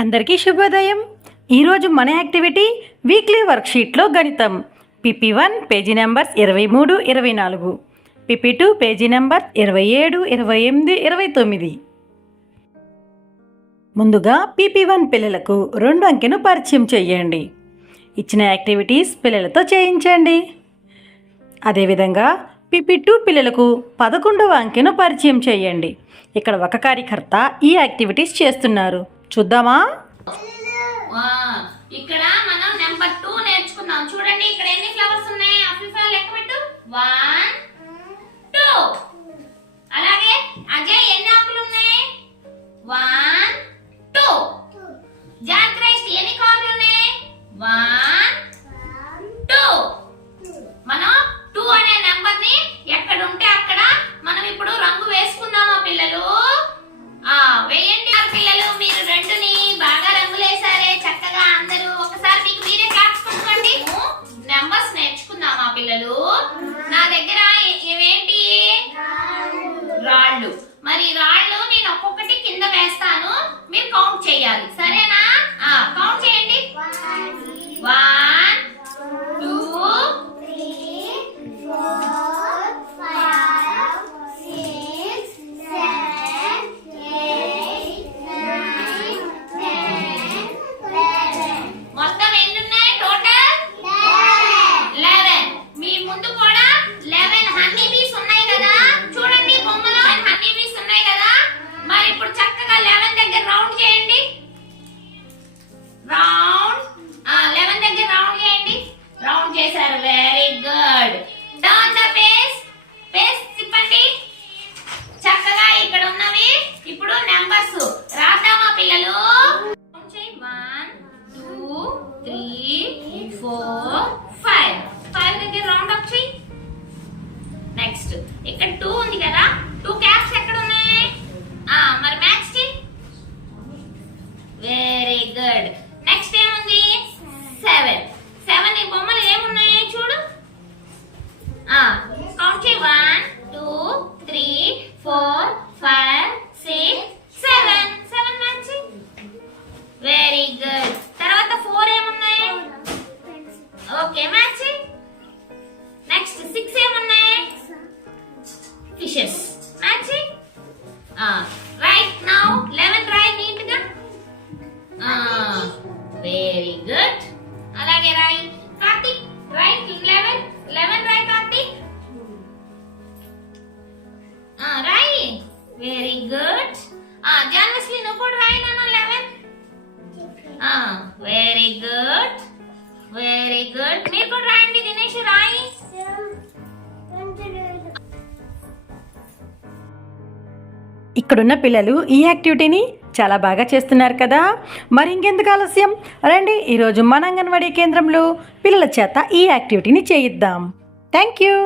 అందరికీ శుభోదయం. ఈరోజు మన యాక్టివిటీ వీక్లీ వర్క్షీట్లో గణితం. PP1 page numbers 23, 24, PP2 page number 27, 28, 29. ముందుగా PP1 పిల్లలకు 2 అంకెను పరిచయం చేయండి. ఇచ్చిన యాక్టివిటీస్ పిల్లలతో చేయించండి. అదేవిధంగా PP2 పిల్లలకు 11వ అంకెను పరిచయం చేయండి. ఇక్కడ ఒక కార్యకర్త ఈ యాక్టివిటీస్ చేస్తున్నారు. చూద్దామా? ఇక్కడ మనం నెంబర్ 2 నేర్చుకుందాం. చూడండి, ఇక్కడ ఎన్ని ఫ్లవర్స్ ఉన్నాయి? అఫీఫా లెక్క పెట్టు. 1 2. అలాగే అజయ్ ఎన్ని ఆకులు ఉన్నాయి? 1 2. జాన్ క్రైస్ట్ ఎన్ని కార్లు ఉన్నాయి? 1 2. మనం 2 అనే నెంబర్ ని ఎక్కడ ఉంటే అక్కడ మనం ఇప్పుడు రంగు వేసుకుందామా పిల్లలు? వేయండి పిల్లలు. మీరు 2ని బాగా రంగులేసారే చక్కగా. అందరూ ఒకసారి మీకు మీరే క్లాప్స్ కొట్టుకోండి. నెంబర్స్ నేర్చుకుందామా పిల్లలు? నా దగ్గర ఇవేంటి? రాళ్ళు. మరి రాళ్ళు నేను ఒక్కొక్కటి కింద వేస్తాను, మీరు కౌంట్ చేయాలి, సరేనా? కౌంట్ చేయండి. 1 2 3 4 5 6 7 మొత్తం ఎన్ని ఉన్నాయి టోటల్? 11. మీ ముందు కూడా 11 హనీ బీస్ ఉన్నాయి కదా, చూడండి బొమ్మలో హనీ బీస్ ఉన్నాయి కదా. మరి ఇప్పుడు చక్కగా 11 దగ్గర రౌండ్ చేయండి. రౌండ్ 11 దగ్గర రౌండ్ చేయండి. రౌండ్ చేశారు, very good. Turn the page. Page తిప్పండి. చక్కగా ఇక్కడ ఉన్నవి ఇప్పుడు నెంబర్స్ రాద్దామా పిల్లలు? 1 2 3 4 5 దగ్గర రౌండ్ అప్ చేయి. నెక్స్ట్ ఇక్కడ 2 ఉంది కదా, 2 క్యాప్స్ ఎక్కడ ఉన్నాయి? మరి మ్యాచ్ చేయి. Very good. నెక్స్ట్ ఏముంది? 7 ఈ బొమ్మలు ఏమున్నాయి చూడు. కౌంట్ చేయి. 1 2 3 4 5 6 7 మ్యాచ్ చేయి. Very good. తర్వాత 4 ఏమున్నాయి? Okay, match. నెక్స్ట్ 6 ఏమున్నాయి? ఫిషెస్. మ్యాచ్. రైట్ నౌ 11 రాయి నీట్ గా. Very good. అలాగే రాయి కార్తిక్. రైట్ 11 రాయి కార్తిక్. రాయి. Very good. జాన్వస్లీ నువ్వు కూడా రాయి నాన్న 11. Very good, very good. మీరు కూడా రాయండి. దినేష్ రాయి. ఇక్కడున్న పిల్లలు ఈ యాక్టివిటీని చాలా బాగా చేస్తున్నారు కదా. మరి ఇంకెందుకు ఆలస్యం, రండి ఈరోజు మన అంగన్వాడీ కేంద్రంలో పిల్లల చేత ఈ యాక్టివిటీని చేయిద్దాం. Thank you.